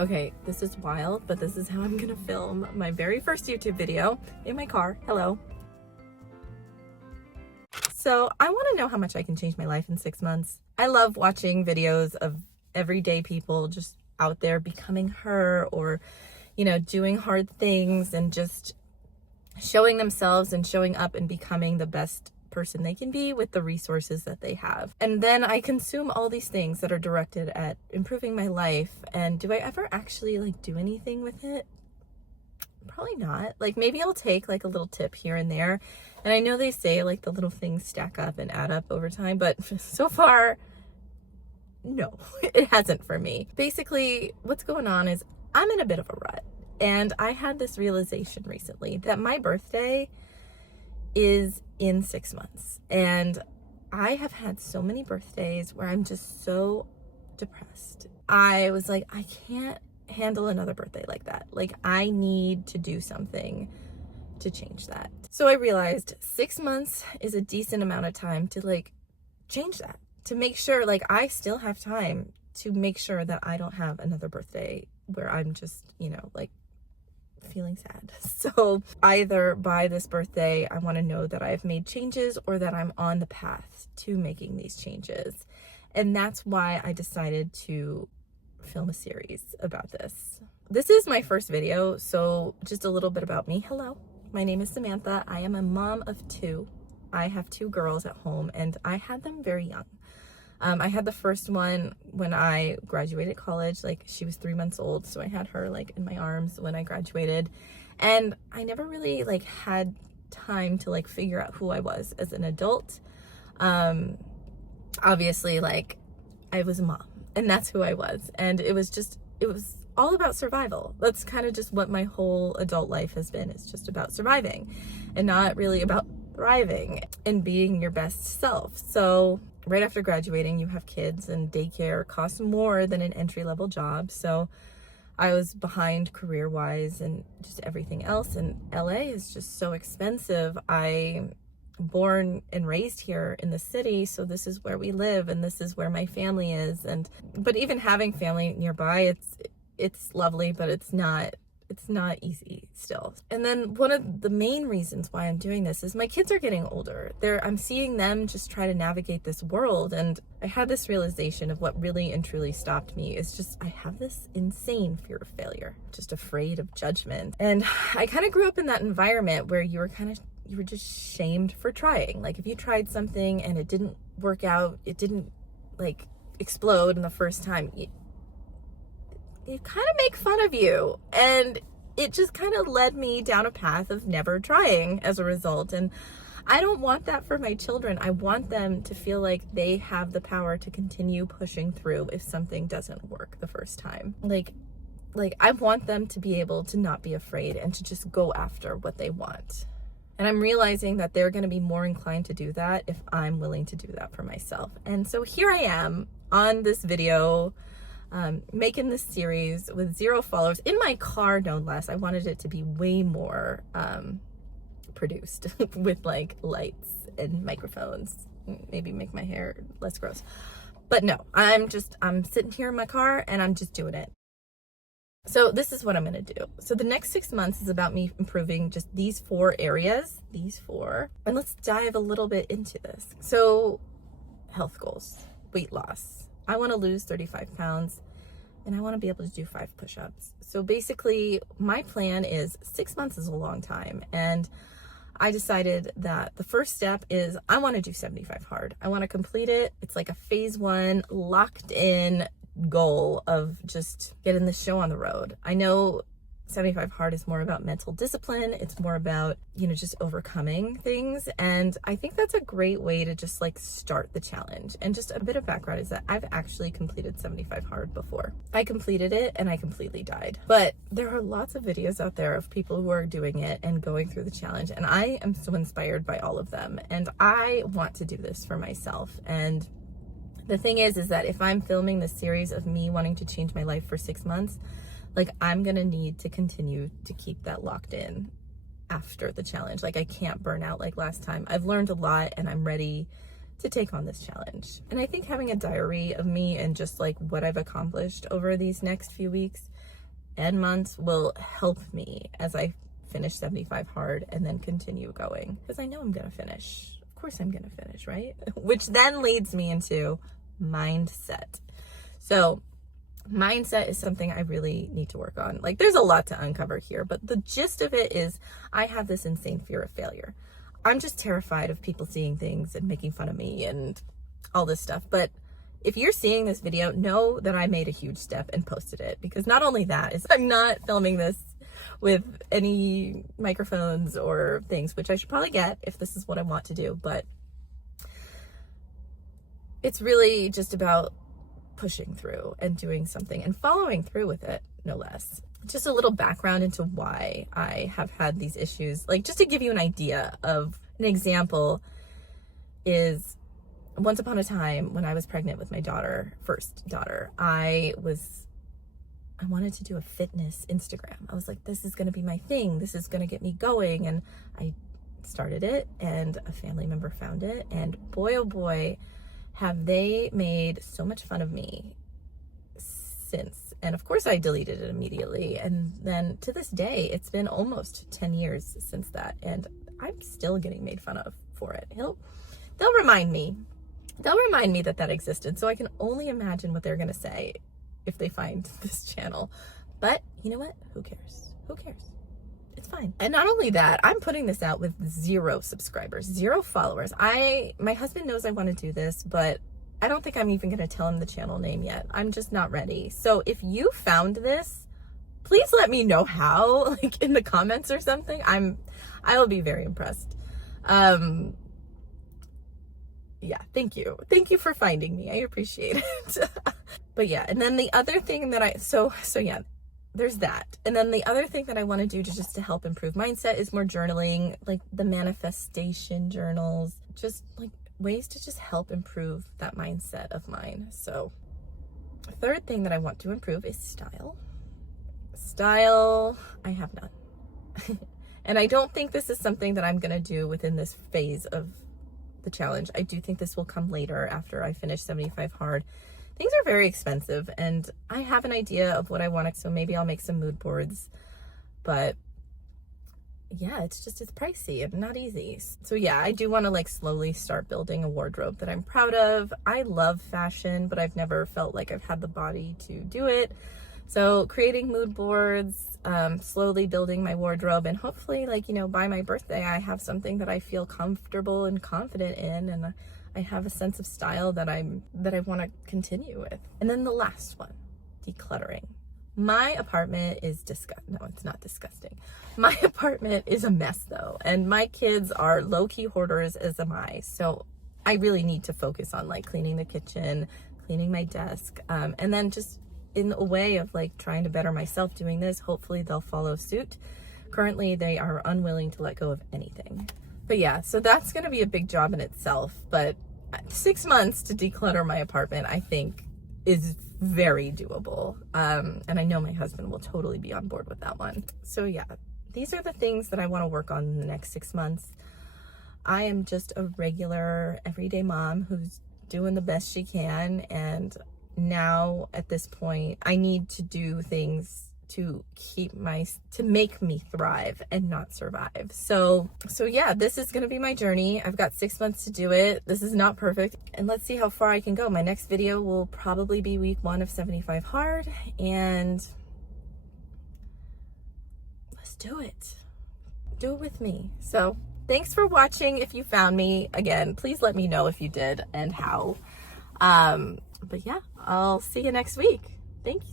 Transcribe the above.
Okay, this is wild, but this is how I'm gonna film my very first YouTube video in my car. Hello. So I want to know how much I can change my life in 6 months. I love watching videos of everyday people just out there becoming her, or, doing hard things and just showing themselves and showing up and becoming the best person they can be with the resources that they have. And then I consume all these things that are directed at improving my life. And do I ever actually do anything with it? Probably not. Maybe I'll take a little tip here and there. And I know they say the little things stack up and add up over time, but so far, no, it hasn't for me. Basically, what's going on is I'm in a bit of a rut. And I had this realization recently that my birthday is in 6 months. And I have had so many birthdays where I'm just so depressed. I was like, I can't handle another birthday like that. I need to do something to change that. So I realized 6 months is a decent amount of time to change that, to make sure I still have time to make sure that I don't have another birthday where I'm just, feeling sad. So either by this birthday, I want to know that I've made changes or that I'm on the path to making these changes. And that's why I decided to film a series about this. This is my first video, so just a little bit about me. Hello, my name is Samantha. I am a mom of 2. I have 2 girls at home, and I had them very young. I had the first one when I graduated college. She was 3 months old, so I had her in my arms when I graduated, and I never really had time to figure out who I was as an adult. Obviously, I was a mom, and that's who I was, and it was all about survival. That's kind of just what my whole adult life has been. It's just about surviving and not really about thriving and being your best self. So right after graduating, you have kids, and daycare costs more than an entry-level job. So I was behind career-wise and just everything else. And LA is just so expensive. I'm born and raised here in the city, so this is where we live and this is where my family is. But even having family nearby, it's lovely, but it's not easy still. And then one of the main reasons why I'm doing this is my kids are getting older. I'm seeing them just try to navigate this world. And I had this realization of what really and truly stopped me is just, I have this insane fear of failure, just afraid of judgment. And I kind of grew up in that environment where you were just shamed for trying. If you tried something and it didn't work out, it didn't explode in the first time, you kind of make fun of you. And it just kind of led me down a path of never trying as a result. And I don't want that for my children. I want them to feel like they have the power to continue pushing through if something doesn't work the first time. I want them to be able to not be afraid and to just go after what they want. And I'm realizing that they're going to be more inclined to do that if I'm willing to do that for myself. And so here I am on this video, making this series with 0 followers in my car, no less. I wanted it to be way more produced with lights and microphones, maybe make my hair less gross. But no, I'm sitting here in my car and I'm just doing it. So this is what I'm going to do. So the next 6 months is about me improving just these 4 areas, and let's dive a little bit into this. So health goals, weight loss. I want to lose 35 pounds and I want to be able to do 5 push-ups. So basically my plan is 6 months is a long time. And I decided that the first step is I want to do 75 hard. I want to complete it. It's like a phase 1 locked in goal of just getting the show on the road. I know 75 hard is more about mental discipline. It's more about, just overcoming things. And I think that's a great way to just start the challenge. And just a bit of background is that I've actually completed 75 hard before. I completed it and I completely died. But there are lots of videos out there of people who are doing it and going through the challenge. And I am so inspired by all of them. And I want to do this for myself. And the thing is that if I'm filming this series of me wanting to change my life for 6 months, I'm gonna need to continue to keep that locked in after the challenge. I can't burn out like last time. I've learned a lot and I'm ready to take on this challenge. And I think having a diary of me and just what I've accomplished over these next few weeks and months will help me as I finish 75 hard and then continue going, because I know I'm gonna finish. Of course I'm gonna finish, right? Which then leads me into mindset. So mindset is something I really need to work on. Like, there's a lot to uncover here, but the gist of it is I have this insane fear of failure. I'm just terrified of people seeing things and making fun of me and all this stuff. But if you're seeing this video, know that I made a huge step and posted it, because not only that is I'm not filming this with any microphones or things, which I should probably get if this is what I want to do, but it's really just about pushing through and doing something and following through with it, no less. Just a little background into why I have had these issues, like just to give you an idea of an example, is once upon a time when I was pregnant with my first daughter, I wanted to do a fitness Instagram. I was like, this is going to be my thing. This is going to get me going. And I started it, and a family member found it, and boy, oh boy, have they made so much fun of me since. And of course I deleted it immediately. And then to this day, it's been almost 10 years since that, and I'm still getting made fun of for it. They'll remind me that that existed. So I can only imagine what they're going to say if they find this channel. But you know what? Who cares? Who cares? It's fine. And not only that, I'm putting this out with 0 subscribers, 0 followers. My husband knows I want to do this, but I don't think I'm even going to tell him the channel name yet. I'm just not ready. So if you found this, please let me know how, like in the comments or something. I will be very impressed. Yeah, thank you. Thank you for finding me. I appreciate it. But yeah, and then the other thing that so yeah, there's that. And then the other thing that I want to do to help improve mindset is more journaling, like the manifestation journals, just like ways to just help improve that mindset of mine. So the third thing that I want to improve is style. Style, I have none. And I don't think this is something that I'm going to do within this phase of the challenge. I do think this will come later after I finish 75 hard. Things are very expensive, and I have an idea of what I want, so maybe I'll make some mood boards, but yeah, it's pricey and not easy. So yeah, I do want to like slowly start building a wardrobe that I'm proud of. I love fashion, but I've never felt like I've had the body to do it. So creating mood boards, slowly building my wardrobe, and hopefully, like, you know, by my birthday, I have something that I feel comfortable and confident in, and I have a sense of style that I want to continue with. And then the last one, decluttering. My apartment is no, it's not disgusting. My apartment is a mess though, and my kids are low-key hoarders, as am I. So I really need to focus on like cleaning the kitchen, cleaning my desk, and then just in a way of like trying to better myself doing this. Hopefully they'll follow suit. Currently they are unwilling to let go of anything. But yeah, so that's going to be a big job in itself, but 6 months to declutter my apartment, I think, is very doable. And I know my husband will totally be on board with that one. So yeah, these are the things that I want to work on in the next 6 months. I am just a regular everyday mom who's doing the best she can, and now at this point I need to do things to make me thrive and not survive. So yeah, this is going to be my journey. I've got 6 months to do it. This is not perfect, and let's see how far I can go. My next video will probably be week 1 of 75 hard, and let's do it with me. So thanks for watching. If you found me, again, please let me know if you did and how. But yeah, I'll see you next week. Thanks.